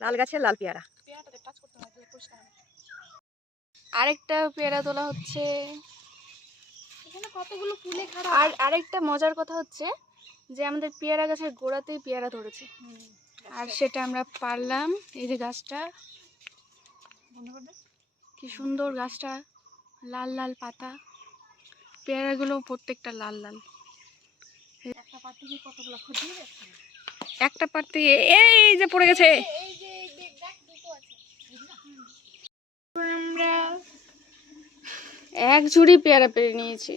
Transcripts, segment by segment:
লাল গাছের লাল পেয়ারা। আরেকটা পেয়ারা তোলা হচ্ছে। কতগুলো ফুলে খারাপ। আর আরেকটা মজার কথা হচ্ছে যে আমাদের পেয়ারা গাছের গোড়াতেই পেয়ারা ধরেছে, আর সেটা আমরা পারলাম। এই যে গাছটা, কি সুন্দর গাছটা, লাল লাল পাতা, পেয়ারাগুলো প্রত্যেকটা লাল লাল। একটা পাট থেকে এই যে পড়ে গেছে। আমরা এক ঝুড়ি পেয়ারা পেরে নিয়েছি।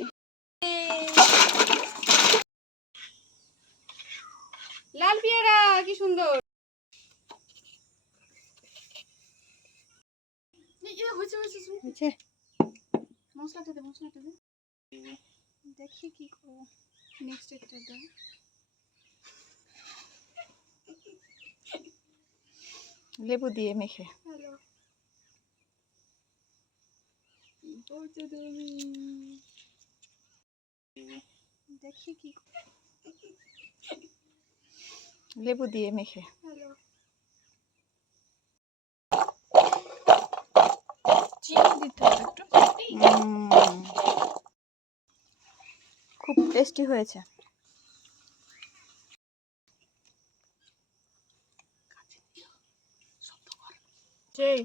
লাল পেয়ারা কি সুন্দর। মশলাটা দে, দেখি কি করবো। নেক্সট একটা দাও। লেবু দিয়ে মেখে। হ্যালো, দেখি কি, লেবু দিয়ে মেখে। হ্যালো, চিনি দিতে হবে একটু। খুব টেস্টি হয়েছে। সেই